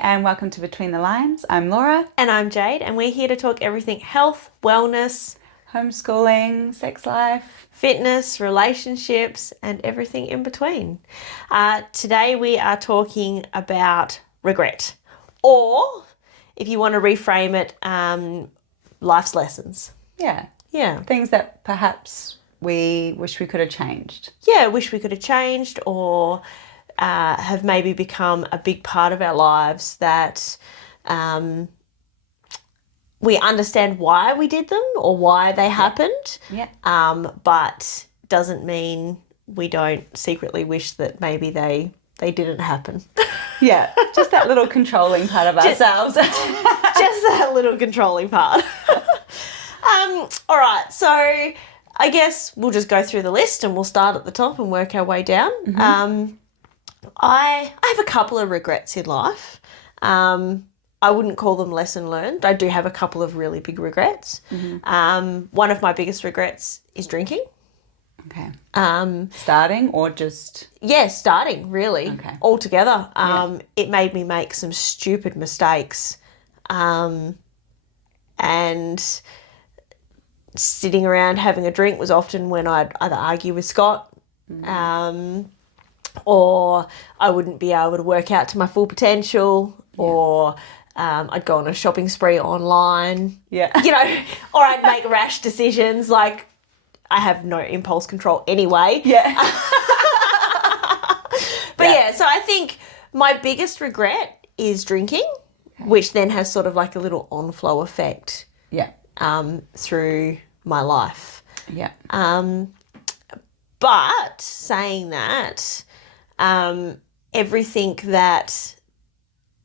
and welcome to Between the Lines. I'm Laura. And I'm Jade, and we're here to talk everything health, wellness, Homeschooling, sex life, fitness, relationships, and everything in between. Today we are talking about regret, or if you want to reframe it, life's lessons. Yeah. Yeah. Things that perhaps we wish we could have changed. Yeah, wish we could have changed, or have maybe become a big part of our lives that we understand why we did them or why they happened. Yeah. But doesn't mean we don't secretly wish that maybe they didn't happen. Yeah, just that little controlling part of ourselves. Just that little controlling part. All right, so I guess we'll just go through the list and we'll start at the top and work our way down. Mm-hmm. I have a couple of regrets in life. I wouldn't call them lesson learned. I do have a couple of really big regrets. Mm-hmm. One of my biggest regrets is drinking. Okay. Starting or just? Yeah, starting, really. Okay. Altogether. It made me make some stupid mistakes. And sitting around having a drink was often when I'd either argue with Scott, or I wouldn't be able to work out to my full potential, or I'd go on a shopping spree online. Yeah. Or I'd make rash decisions. Like, I have no impulse control anyway. Yeah. But so I think my biggest regret is drinking, which then has sort of like a little on-flow effect. Yeah. Through my life. Yeah. But saying that, everything that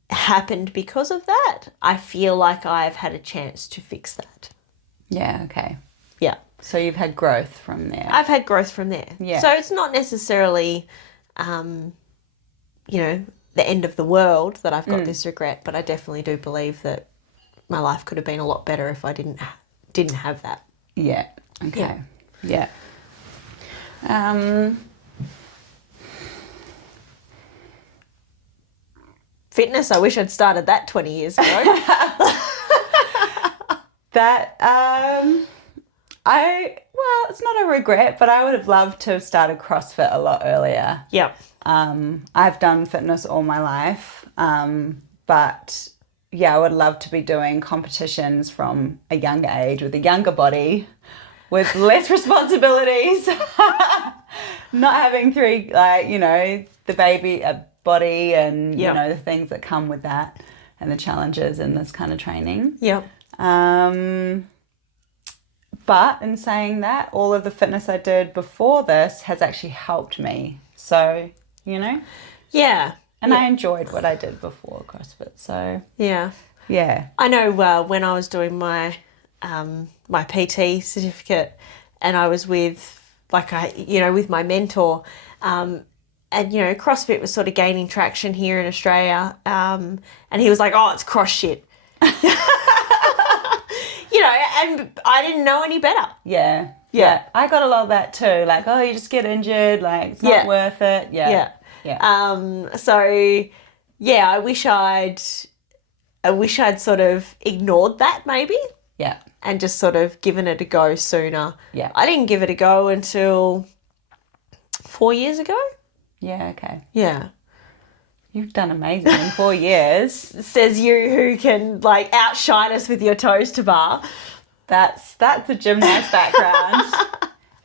happened because of that, I feel like I've had a chance to fix that. Yeah, okay. Yeah. So you've had growth from there. I've had growth from there. Yeah. So it's not necessarily, the end of the world that I've got this regret, but I definitely do believe that my life could have been a lot better if I didn't have that. Yeah. Okay. Yeah. Fitness, I wish I'd started that 20 years ago. It's not a regret, but I would have loved to have started CrossFit a lot earlier. Yep. I've done fitness all my life, but I would love to be doing competitions from a younger age with a younger body, with less responsibilities, not having the baby body and, the things that come with that and the challenges in this kind of training. Yep. But in saying that, all of the fitness I did before this has actually helped me. So, Yeah. And I enjoyed what I did before CrossFit, so. Yeah. Yeah. I know when I was doing my my PT certificate and I was with with my mentor, and CrossFit was sort of gaining traction here in Australia, and he was like, "Oh, it's cross shit." And I didn't know any better. Yeah. I got a lot of that too. Like, oh, you just get injured. Like, it's not worth it. Yeah. So, I wish I'd sort of ignored that maybe. Yeah. And just sort of given it a go sooner. Yeah. I didn't give it a go until 4 years ago. Yeah. Okay. Yeah. You've done amazing in 4 years. Says you who can outshine us with your toes to bar. That's a gymnast background,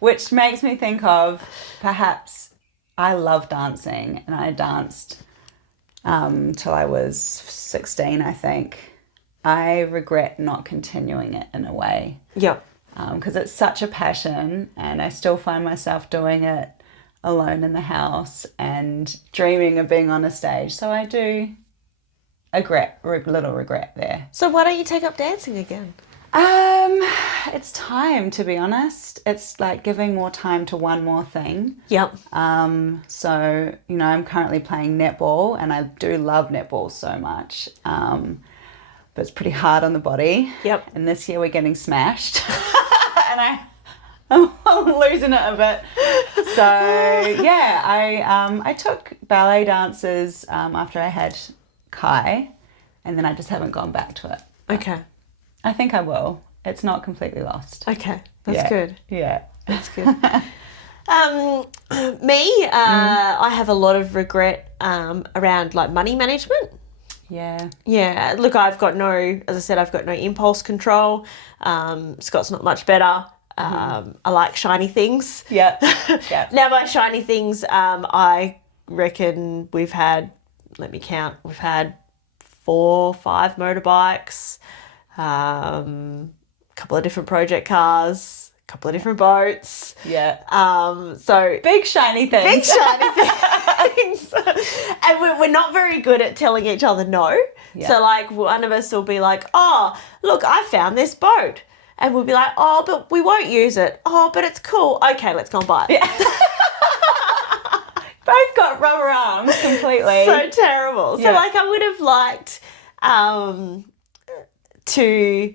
which makes me think of perhaps I love dancing, and I danced till I was 16, I think. I regret not continuing it in a way. Yep. Because it's such a passion, and I still find myself doing it alone in the house and dreaming of being on a stage. So I do little regret there. So why don't you take up dancing again? It's time, to be honest. It's like giving more time to one more thing. Yep. So, I'm currently playing netball, and I do love netball so much. But it's pretty hard on the body. Yep. And this year we're getting smashed. And I'm losing it a bit. So, I took ballet dances after I had Kai. and then I just haven't gone back to it. Okay. I think I will. It's not completely lost. Okay. That's good. Yeah. That's good. I have a lot of regret around like money management. Yeah. Yeah. Look, I've got no impulse control. Scott's not much better. I like shiny things. Yeah. Yeah. Now by shiny things, I reckon we've had 4 or 5 motorbikes, a couple of different project cars, a couple of different boats. Yeah. So Big shiny things. big shiny things. And we're not very good at telling each other no. Yeah. So like one of us will be like, oh, look, I found this boat. And we'll be like, oh, but we won't use it. Oh, but it's cool. Okay, let's go and buy it. Yeah. Both got rubber arms completely. So terrible. So Yeah. like I would have liked to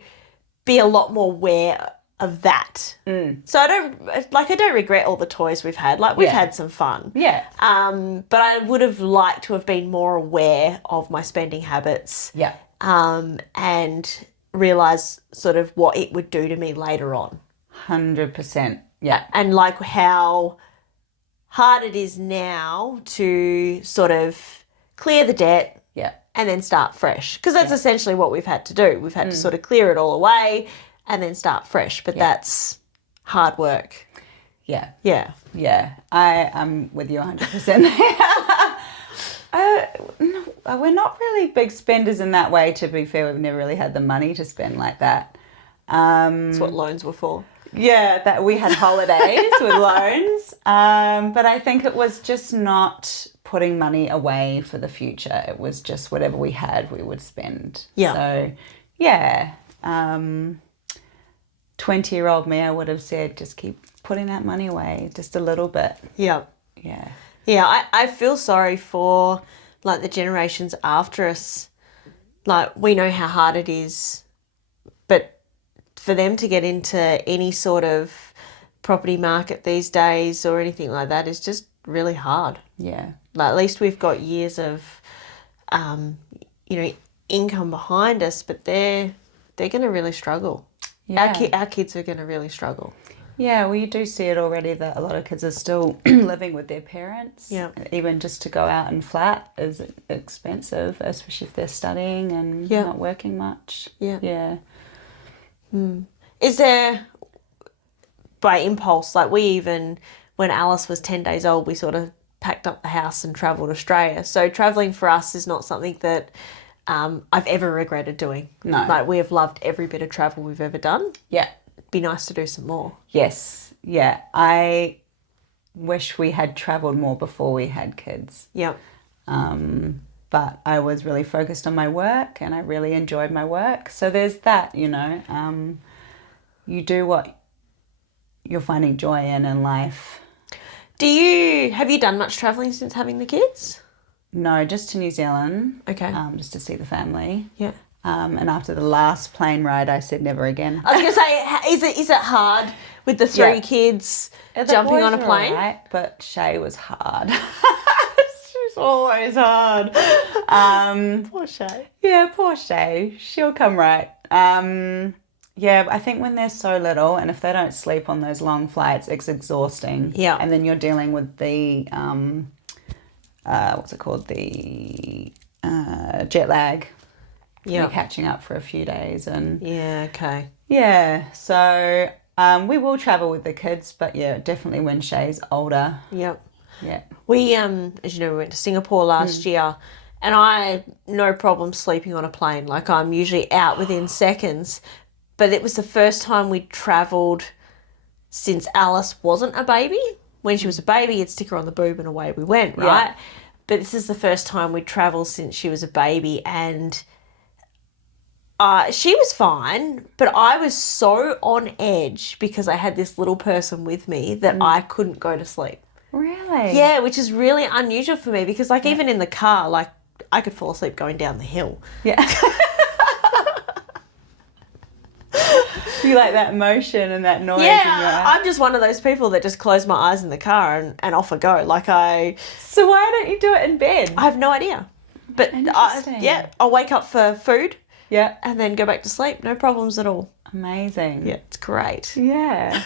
be a lot more aware of that. So I don't regret all the toys we've had. Like we've Yeah. had some fun. Yeah. But I would have liked to have been more aware of my spending habits. Yeah. And realise sort of what it would do to me later on. 100%. Yeah. And like how hard it is now to sort of clear the debt Yeah. and then start fresh. Because that's essentially what we've had to do. We've had to sort of clear it all away and then start fresh. But that's hard work. Yeah. Yeah. Yeah. I am with you 100%. We're not really big spenders in that way, to be fair. We've never really had the money to spend like that. That's what loans were for. Yeah, that we had holidays with loans. But I think it was just not putting money away for the future. It was just whatever we had, we would spend. Yeah. So, yeah. 20-year-old me, I would have said, just keep putting that money away just a little bit. Yeah. Yeah. Yeah, I feel sorry for like the generations after us. Like we know how hard it is, but for them to get into any sort of property market these days or anything like that is just really hard. Yeah. Like at least we've got years of, income behind us, but they're going to really struggle. Yeah. Our kids are going to really struggle. Yeah, well, you do see it already that a lot of kids are still living with their parents. Yeah. Even just to go out and flat is expensive, especially if they're studying and Yeah. not working much. Yeah. Yeah. Is there, by impulse, like when Alice was 10 days old, we sort of packed up the house and travelled Australia. So travelling for us is not something that I've ever regretted doing. No. Like we have loved every bit of travel we've ever done. Yeah. Be nice to do some more. Yes. Yeah. I wish we had travelled more before we had kids. Yeah. But I was really focused on my work and I really enjoyed my work. So there's that, you do what you're finding joy in life. Have you done much travelling since having the kids? No, just to New Zealand. Okay. Just to see the family. Yeah. And after the last plane ride, I said never again. I was going to say, is it hard with the 3 kids The jumping boys on a were plane? alright, but Shay was hard. She's always hard. Poor Shay. Yeah, poor Shay. She'll come right. Yeah, I think when they're so little and if they don't sleep on those long flights, it's exhausting. Yeah. And then you're dealing with the, what's it called? The jet lag. Yeah. You're catching up for a few days and Yeah, okay. yeah, so we will travel with the kids, but yeah, definitely when Shay's older. Yep. Yeah. We, as you know, we went to Singapore last year and I no problem sleeping on a plane. Like I'm usually out within seconds, but it was the first time we'd travelled since Alice wasn't a baby. When she was a baby, you'd stick her on the boob and away we went, right? Yeah. But this is the first time we'd travelled since she was a baby and she was fine, but I was so on edge because I had this little person with me that I couldn't go to sleep. Really? Yeah, which is really unusual for me because like even in the car, like I could fall asleep going down the hill. Yeah. You like that motion and that noise. Yeah, I'm just one of those people that just close my eyes in the car and off I go. So why don't you do it in bed? I have no idea. But Interesting. I'll wake up for food Yeah. and then go back to sleep. No problems at all. Amazing. Yeah, it's great. Yeah.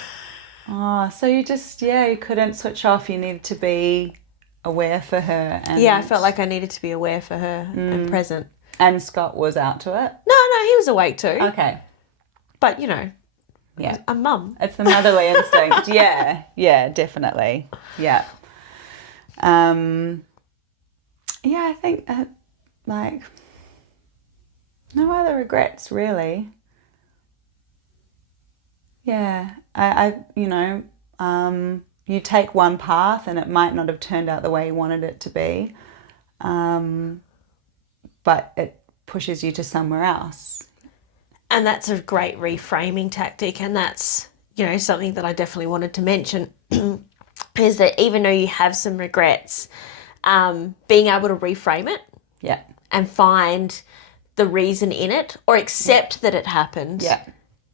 Oh, so you just, you couldn't switch off. You needed to be aware for her. And, Yeah, I felt like I needed to be aware for her and present. And Scott was out to it? No, he was awake too. Okay. But, Yeah. a mum. It's the motherly instinct. Yeah, definitely. Yeah. I think like no other regrets really. Yeah, you take one path and it might not have turned out the way you wanted it to be, but it pushes you to somewhere else. And that's a great reframing tactic, and that's, something that I definitely wanted to mention is that even though you have some regrets, being able to reframe it Yeah. and find the reason in it or accept that it happened. Yeah.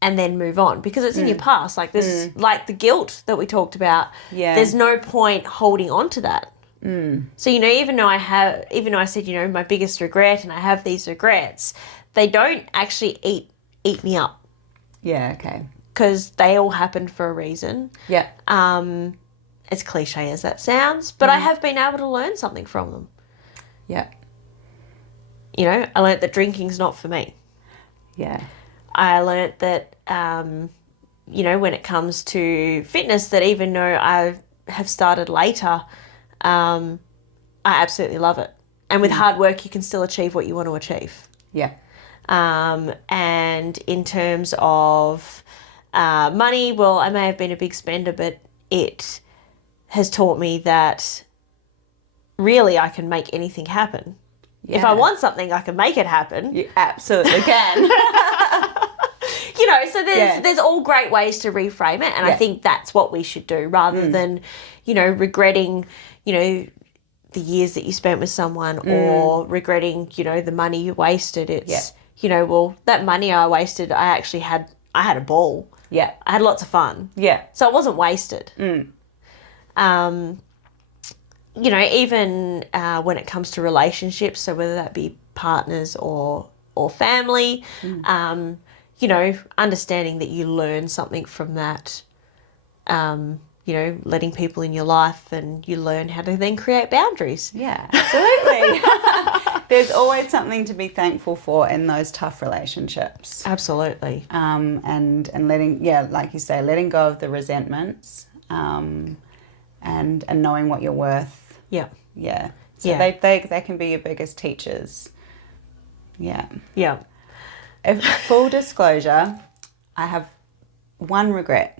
And then move on because it's in your past. Like this, like the guilt that we talked about. Yeah. There's no point holding on to that. So even though I said my biggest regret and I have these regrets, they don't actually eat me up. Yeah. Okay. Because they all happened for a reason. Yeah. As cliche as that sounds, but I have been able to learn something from them. Yeah. I learnt that drinking's not for me. Yeah. I learnt that, when it comes to fitness, that even though I have started later, I absolutely love it. And with hard work, you can still achieve what you want to achieve. Yeah. And in terms of money, well, I may have been a big spender, but it has taught me that really I can make anything happen. Yeah. If I want something, I can make it happen. You absolutely can. So there's all great ways to reframe it, and I think that's what we should do rather than, regretting, the years that you spent with someone or regretting, the money you wasted. It's, that money I wasted, I had a ball. Yeah. I had lots of fun. Yeah. So it wasn't wasted. Even when it comes to relationships, so whether that be partners or family, understanding that you learn something from that, letting people in your life, and you learn how to then create boundaries. Yeah, absolutely. There's always something to be thankful for in those tough relationships. Absolutely. And letting, like you say, letting go of the resentments, and knowing what you're worth. Yeah. Yeah. So they can be your biggest teachers. Yeah. Yeah. If, full disclosure, I have one regret,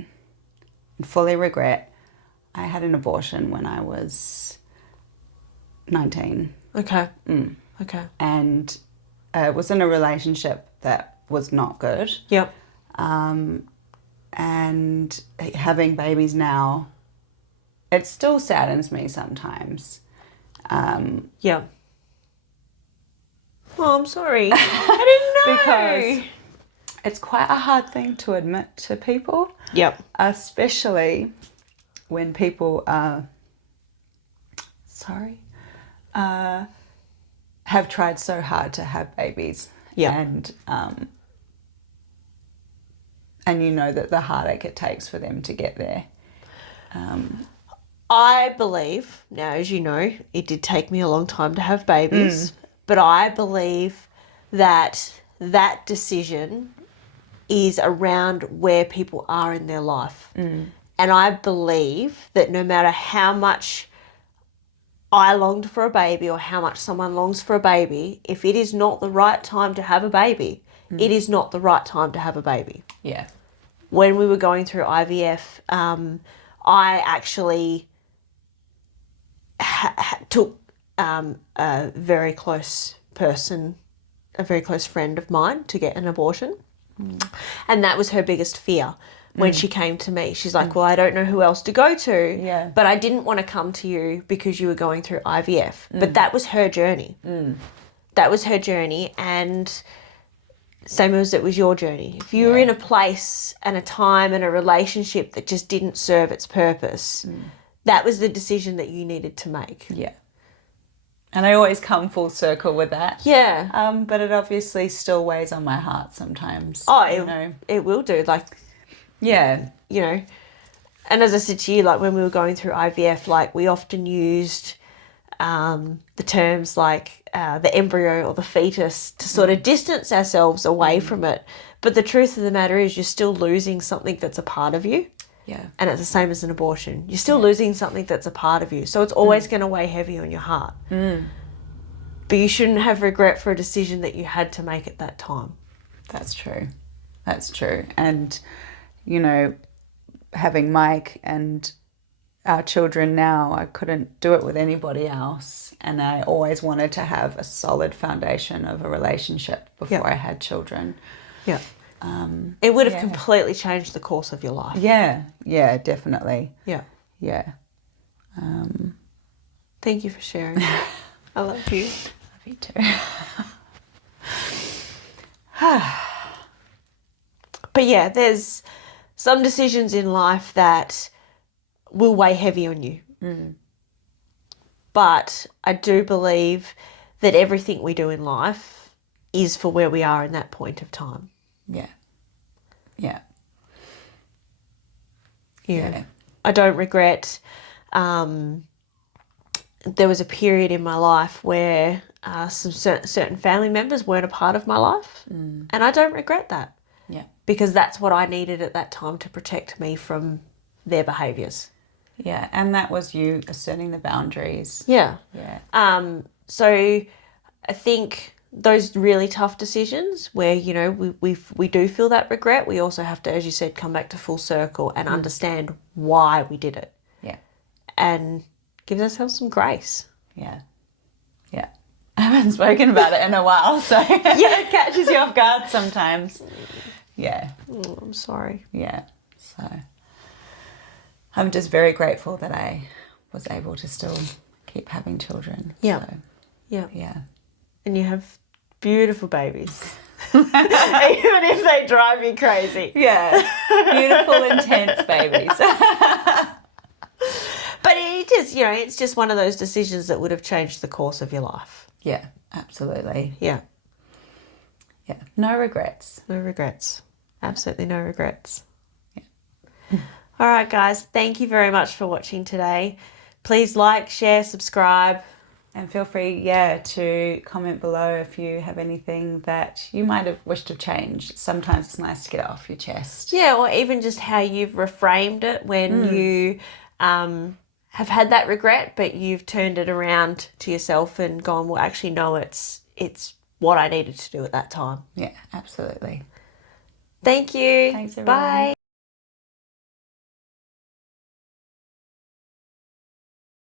fully regret. I had an abortion when I was 19. Okay. Okay. And it was in a relationship that was not good. Yep. And having babies now, it still saddens me sometimes. Yeah. Oh, I'm sorry. I didn't know. Because it's quite a hard thing to admit to people. Yep. Especially when people have tried so hard to have babies. Yeah. And you know that the heartache it takes for them to get there. I believe, now as you know, it did take me a long time to have babies, but I believe that decision is around where people are in their life. And I believe that no matter how much I longed for a baby or how much someone longs for a baby, if it is not the right time to have a baby, it is not the right time to have a baby. Yeah. When we were going through IVF, I actually took a very close person, a very close friend of mine, to get an abortion. And that was her biggest fear when she came to me. She's like, well, I don't know who else to go to, but I didn't want to come to you because you were going through IVF. But that was her journey. That was her journey, and same as it was your journey. If you were in a place and a time and a relationship that just didn't serve its purpose, that was the decision that you needed to make. Yeah. And I always come full circle with that. Yeah. But it obviously still weighs on my heart sometimes. Oh, you know. it will do. Like, Yeah. you know, and as I said to you, like when we were going through IVF, like we often used the terms like the embryo or the fetus to sort of distance ourselves away from it. But the truth of the matter is you're still losing something that's a part of you. Yeah. And it's the same as an abortion. You're still losing something that's a part of you. So it's always going to weigh heavy on your heart. But you shouldn't have regret for a decision that you had to make at that time. That's true. That's true. And, you know, having Mike and our children now, I couldn't do it with anybody else. And I always wanted to have a solid foundation of a relationship before I had children. Yeah. It would have completely changed the course of your life. Yeah. Yeah, definitely. Yeah. Yeah. Thank you for sharing. I love you. Love you too. But yeah, there's some decisions in life that will weigh heavy on you. But I do believe that everything we do in life is for where we are in that point of time. Yeah. Yeah. Yeah. I don't regret. There was a period in my life where some certain family members weren't a part of my life. And I don't regret that. Yeah. Because that's what I needed at that time to protect me from their behaviours. Yeah. And that was you asserting the boundaries. Yeah. Yeah. So I think those really tough decisions where, you know, we do feel that regret, we also have to, as you said, come back to full circle and understand why we did it. Yeah. And give ourselves some grace. Yeah. Yeah. I haven't spoken about it in a while, so it catches you off guard sometimes. Yeah. Oh, I'm sorry. Yeah. So I'm just very grateful that I was able to still keep having children. Yeah. So, Yeah. yeah. And you have beautiful babies. Even if they drive you crazy. Yeah. Beautiful, intense babies. But it is, you know, it's just one of those decisions that would have changed the course of your life. Yeah, absolutely. Yeah. Yeah. No regrets. No regrets. Absolutely no regrets. Yeah. All right, guys. Thank you very much for watching today. Please like, share, subscribe. And feel free, to comment below if you have anything that you might have wished to change. Sometimes it's nice to get it off your chest. Yeah, or even just how you've reframed it when you have had that regret, but you've turned it around to yourself and gone, well, actually, no, it's what I needed to do at that time. Yeah, absolutely. Thank you. Thanks, everyone. Bye.